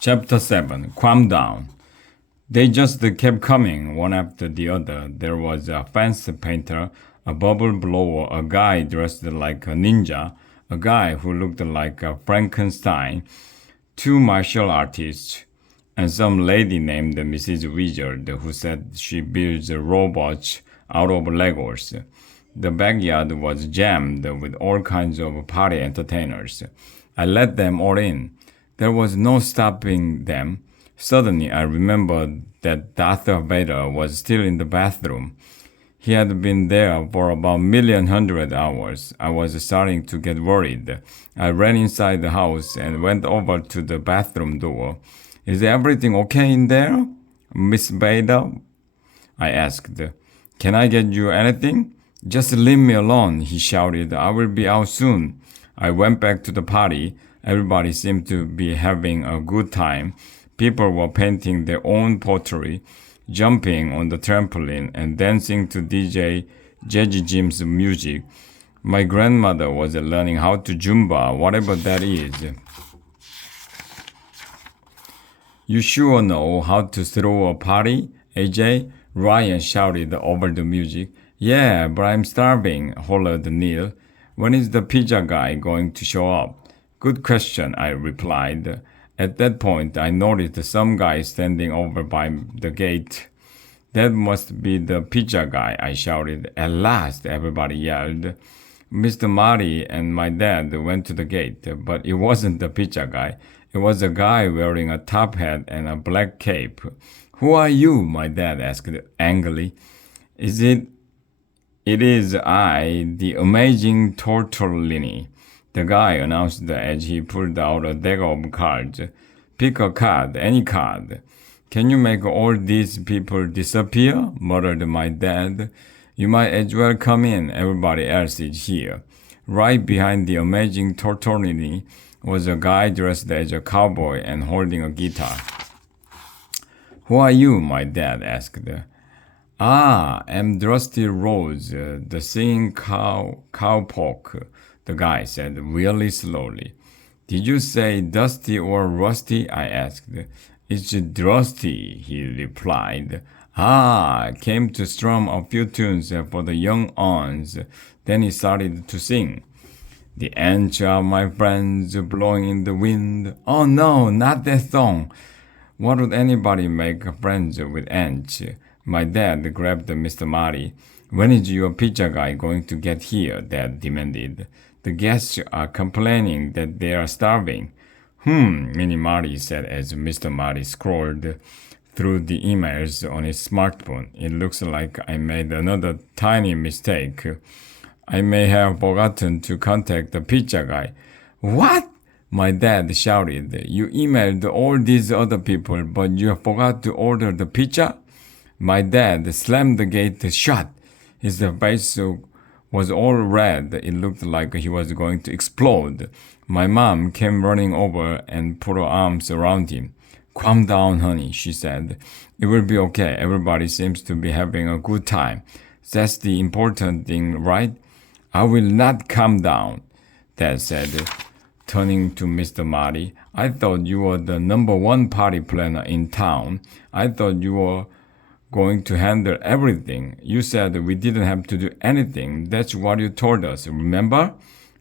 Chapter 7. Calm down. They just kept coming, one after the other. There was a fence painter, a bubble blower, a guy dressed like a ninja, a guy who looked like a Frankenstein, two martial artists, and some lady named Mrs. Wizard who said she builds robots out of Legos. The backyard was jammed with all kinds of party entertainers. I let them all in. There was no stopping them. Suddenly, I remembered that Darth Vader was still in the bathroom. He had been there for about 1,100,000 hours. I was starting to get worried. I ran inside the house and went over to the bathroom door. Is everything okay in there, Miss Vader? I asked. Can I get you anything? Just leave me alone, he shouted. I will be out soon. I went back to the party. Everybody seemed to be having a good time. People were painting their own pottery, jumping on the trampoline, and dancing to DJ Jazzy Jim's music. My grandmother was learning how to Zumba, whatever that is. You sure know how to throw a party, AJ? Ryan shouted over the music. Yeah, but I'm starving, hollered Neil. When is the pizza guy going to show up? Good question, I replied. At that point, I noticed some guy standing over by the gate. That must be the pizza guy, I shouted. At last, everybody yelled. Mr. Marty and my dad went to the gate, but it wasn't the pizza guy. It was a guy wearing a top hat and a black cape. Who are you? My dad asked angrily. It is I, the amazing Tortellini. The guy announced as he pulled out a deck of cards. Pick a card, any card. Can you make all these people disappear? Muttered my dad. You might as well come in, everybody else is here. Right behind the amazing Tortellini was a guy dressed as a cowboy and holding a guitar. Who are you? My dad asked. Ah, I'm Dusty Rose, the singing cowpoke, the guy said really slowly. Did you say Dusty or Rusty? I asked. It's Dusty, he replied. Ah, I came to strum a few tunes for the young uns. Then he started to sing. The ants are my friends blowing in the wind. Oh no, not that song. What would anybody make friends with ants? My dad grabbed Mr. Marty. When is your pizza guy going to get here? Dad demanded. The guests are complaining that they are starving. Mini Marty said as Mr. Marty scrolled through the emails on his smartphone. It looks like I made another tiny mistake. I may have forgotten to contact the pizza guy. What? My dad shouted. You emailed all these other people, but you forgot to order the pizza? My dad slammed the gate shut. His face was all red. It looked like he was going to explode. My mom came running over and put her arms around him. Calm down, honey, she said. It will be okay. Everybody seems to be having a good time. That's the important thing, right? I will not calm down, Dad said, turning to Mr. Marty. I thought you were the #1 party planner in town. I thought you were going to handle everything. You said we didn't have to do anything. That's what you told us, remember?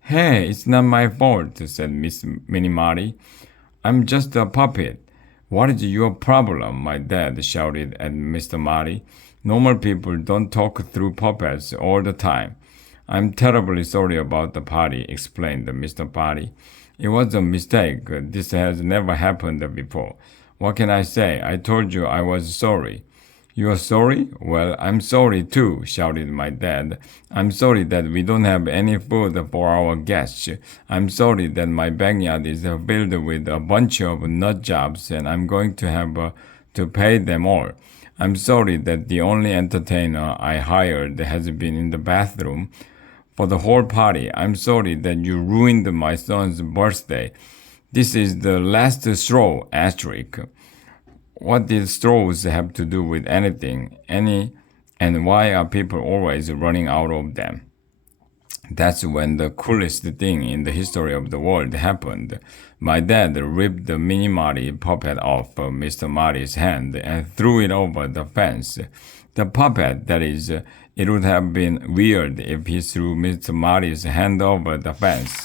Hey, it's not my fault, said Miss Minnie Marty. I'm just a puppet. What is your problem? My dad shouted at Mr. Marty. Normal people don't talk through puppets all the time. I'm terribly sorry about the party, explained Mr. Marty. It was a mistake. This has never happened before. What can I say? I told you I was sorry. You are sorry? Well, I'm sorry too, shouted my dad. I'm sorry that we don't have any food for our guests. I'm sorry that my backyard is filled with a bunch of nut jobs and I'm going to have to pay them all. I'm sorry that the only entertainer I hired has been in the bathroom for the whole party. I'm sorry that you ruined my son's birthday. This is the last straw, asterisk. What did straws have to do with anything, and why are people always running out of them? That's when the coolest thing in the history of the world happened. My dad ripped the Mini Marty puppet off Mr. Marty's hand and threw it over the fence. The puppet, that is, it would have been weird if he threw Mr. Marty's hand over the fence.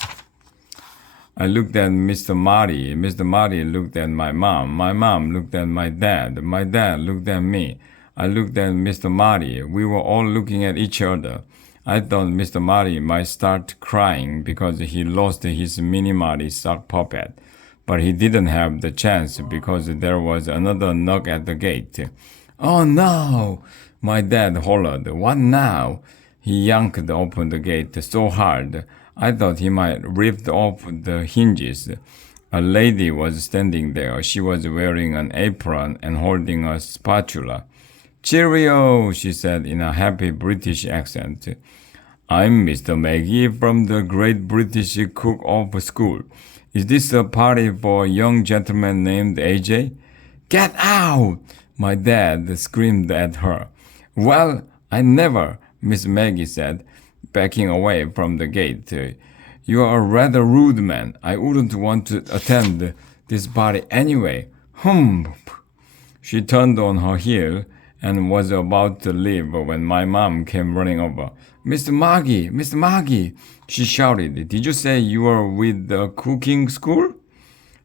I looked at Mr. Marty. Mr. Marty looked at my mom. My mom looked at my dad. My dad looked at me. I looked at Mr. Marty. We were all looking at each other. I thought Mr. Marty might start crying because he lost his Mini Marty sock puppet. But he didn't have the chance because there was another knock at the gate. "Oh no!" My dad hollered. "What now?" He yanked open the gate so hard, I thought he might rip off the hinges. A lady was standing there. She was wearing an apron and holding a spatula. "Cheerio," she said in a happy British accent. "I'm Mr. Maggie from the Great British Cook-Off School. Is this a party for a young gentleman named AJ?" "Get out!" my dad screamed at her. "Well, I never," Miss Maggie said, backing away from the gate. "You are a rather rude man. I wouldn't want to attend this party anyway." She turned on her heel and was about to leave when my mom came running over. "Mr. Maggie, Mr. Maggie," she shouted. "Did you say you were with the cooking school?"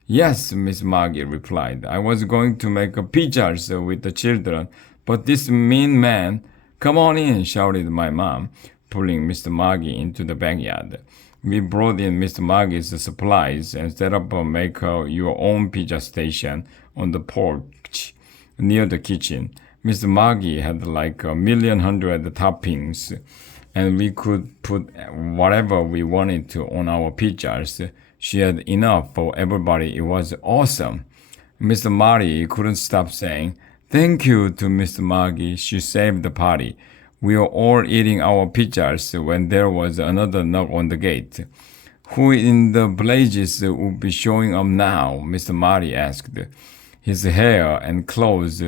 "Yes," Miss Maggie replied. "I was going to make pizzas with the children, but this mean man—" "Come on in," shouted my mom, pulling Mr. Maggie into the backyard. We brought in Mr. Maggie's supplies and set up a make-your-own pizza station on the porch near the kitchen. Mr. Maggie had like 1,100,000 toppings, and we could put whatever we wanted to on our pizzas. She had enough for everybody. It was awesome. Mr. Marty couldn't stop saying, "Thank you" to Mr. Maggie. She saved the party. We were all eating our pizzas when there was another knock on the gate. "Who in the blazes would be showing up now?" Mr. Marty asked. His hair and clothes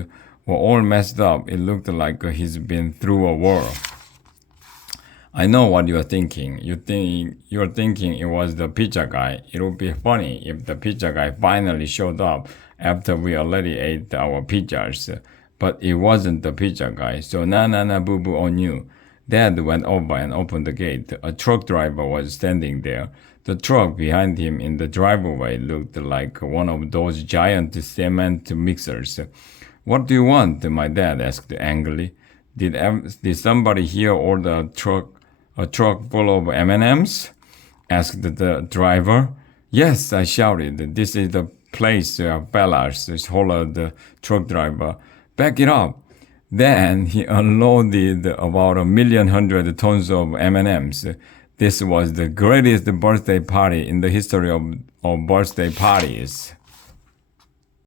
were all messed up. It looked like he's been through a war. I know what you're thinking. You're thinking it was the pizza guy. It would be funny if the pizza guy finally showed up after we already ate our pizzas. But it wasn't the pizza guy, so na boo boo on you. Dad went over and opened the gate. A truck driver was standing there. The truck behind him in the driveway looked like one of those giant cement mixers. "What do you want?" my dad asked angrily. Did somebody here order a truck full of M&Ms? Asked the driver. "Yes," I shouted. "This is the place, fellas," hollered the truck driver. "Back it up." Then he unloaded about 1,100,000 tons of M&Ms. This was the greatest birthday party in the history of birthday parties.